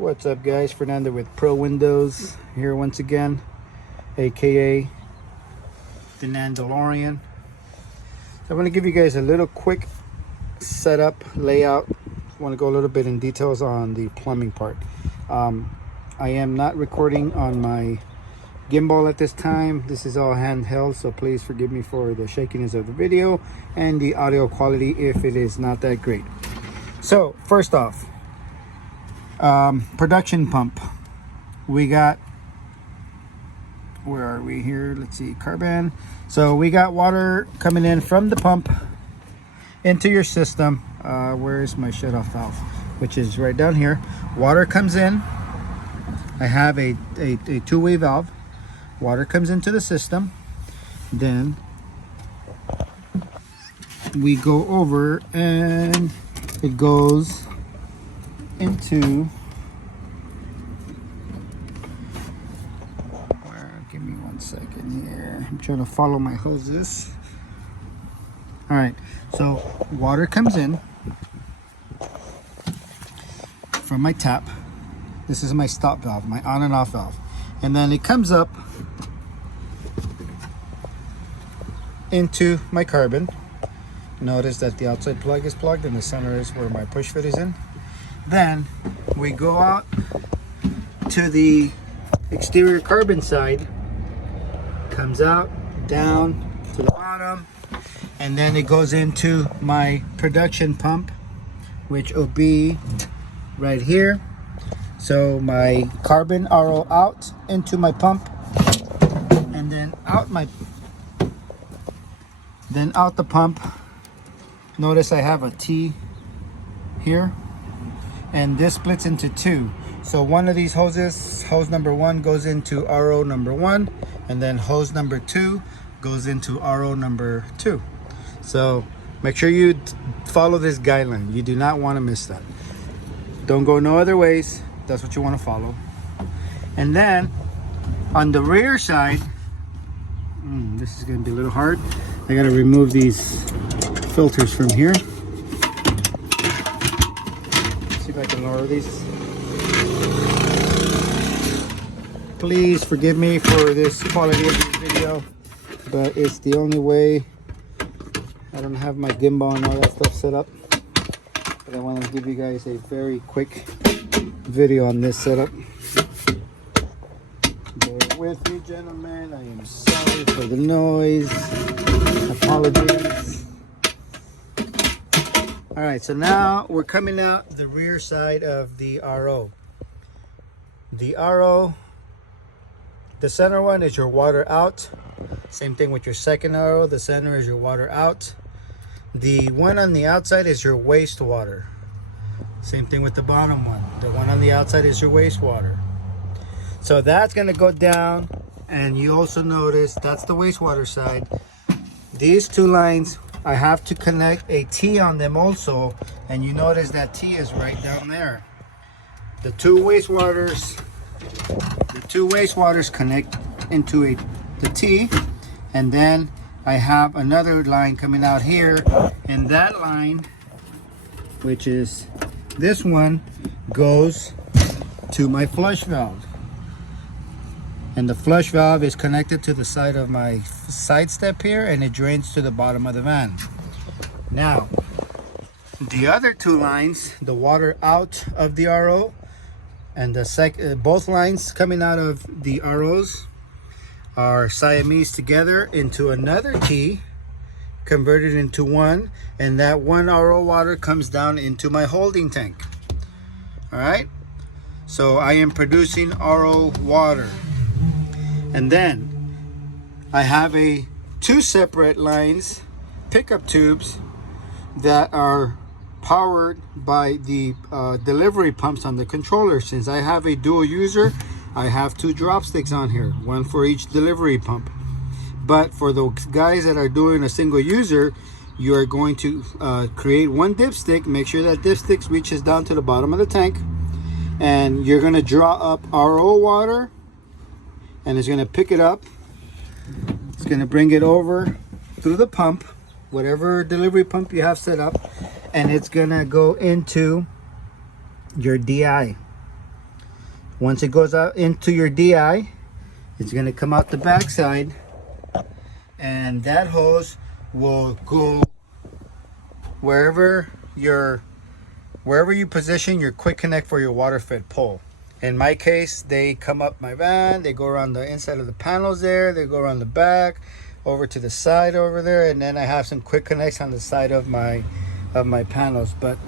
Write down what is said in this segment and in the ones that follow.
What's up, guys? Fernando with Pro Windows here once again, aka the Nandolorian. So I'm going to give you guys a little quick setup layout. I want to go a little bit in details on the plumbing part. I am not recording on my gimbal at this time. This is all handheld, so please forgive me for the shakiness of the video and the audio quality if it is not that great. So first off, production pump. We got, where are we here? Let's see, carbon. So we got water coming in from the pump into your system. Where's my shut off valve? Which is right down here. Water comes in. I have a two-way valve. Water comes into the system. Then we go over and it goes into give me 1 second here. I'm trying to follow my hoses. All right, so water comes in from my tap. This is my stop valve, my on and off valve, and then it comes up into my carbon. Notice that the outside plug is plugged and the center is where my push fit is in. Then we go out to the exterior carbon side, comes out down to the bottom, and then it goes into my production pump, which will be right here. So my carbon RO out into my pump, and then out the pump. Notice I have a T here, and this splits into two. So one of these hoses, hose number one, goes into RO number one, and then hose number two goes into RO number two. So make sure you follow this guideline. You do not want to miss that. Don't go no other ways. That's what you want to follow. And then on the rear side, this is going to be a little hard. I got to remove these filters from here. See if I can lower these. Please forgive me for this quality of this video, but it's the only way. I don't have my gimbal and all that stuff set up, but I want to give you guys a very quick video on this setup. Bear with me, gentlemen. I am sorry for the noise. Apologies. All right, so now we're coming out the rear side of the RO. The RO, the center one is your water out. Same thing with your second RO. The center is your water out. The one on the outside is your wastewater. Same thing with the bottom one. The one on the outside is your wastewater. So that's going to go down, and you also notice that's the wastewater side. These two lines, I have to connect a T on them also, and you notice that T is right down there. The two wastewaters connect into the T, and then I have another line coming out here, and that line, which is this one, goes to my flush valve. And the flush valve is connected to the side of my side step here, and it drains to the bottom of the van. Now, the other two lines, the water out of the RO and the both lines coming out of the ROs are Siamese together into another T, converted into one, and that one RO water comes down into my holding tank. All right, so I am producing RO water. And then I have two separate lines, pickup tubes, that are powered by the delivery pumps on the controller. Since I have a dual user, I have two drop sticks on here, one for each delivery pump. But for the guys that are doing a single user, you are going to create one dipstick. Make sure that dipstick reaches down to the bottom of the tank, and you're going to draw up RO water, and it's going to pick it up. It's going to bring it over through the pump, whatever delivery pump you have set up, and it's going to go into your DI. Once it goes out into your DI, it's going to come out the back side, and that hose will go wherever you position your quick connect for your water fed pole. In my case, they come up my van, they go around the inside of the panels there, they go around the back, over to the side over there, and then I have some quick connects on the side of my panels. But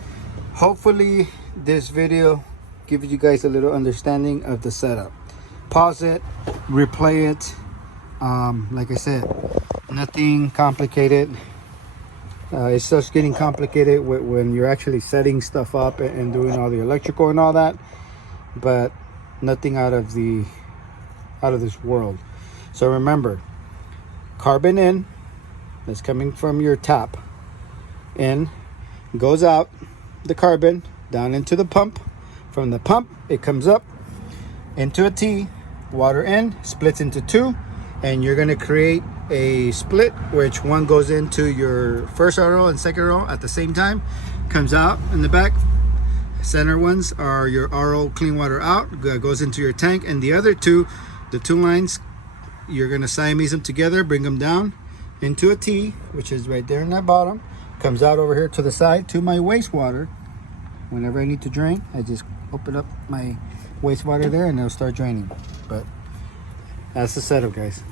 hopefully this video gives you guys a little understanding of the setup. Pause it, replay it. Like I said, nothing complicated. It's just getting complicated when you're actually setting stuff up and doing all the electrical and all that, but nothing out of this world. So remember, carbon in, that's coming from your tap, in, goes out the carbon down into the pump. From the pump, it comes up into a T, water in, splits into two, and you're going to create a split, which one goes into your first RO and second RO at the same time, comes out in the back. Center ones are your RO clean water out, goes into your tank, and the other two, the two lines, you're going to Siamese them together, bring them down into a T, which is right there in that bottom, comes out over here to the side to my wastewater. Whenever I need to drain, I just open up my wastewater there and it'll start draining. But that's the setup, guys.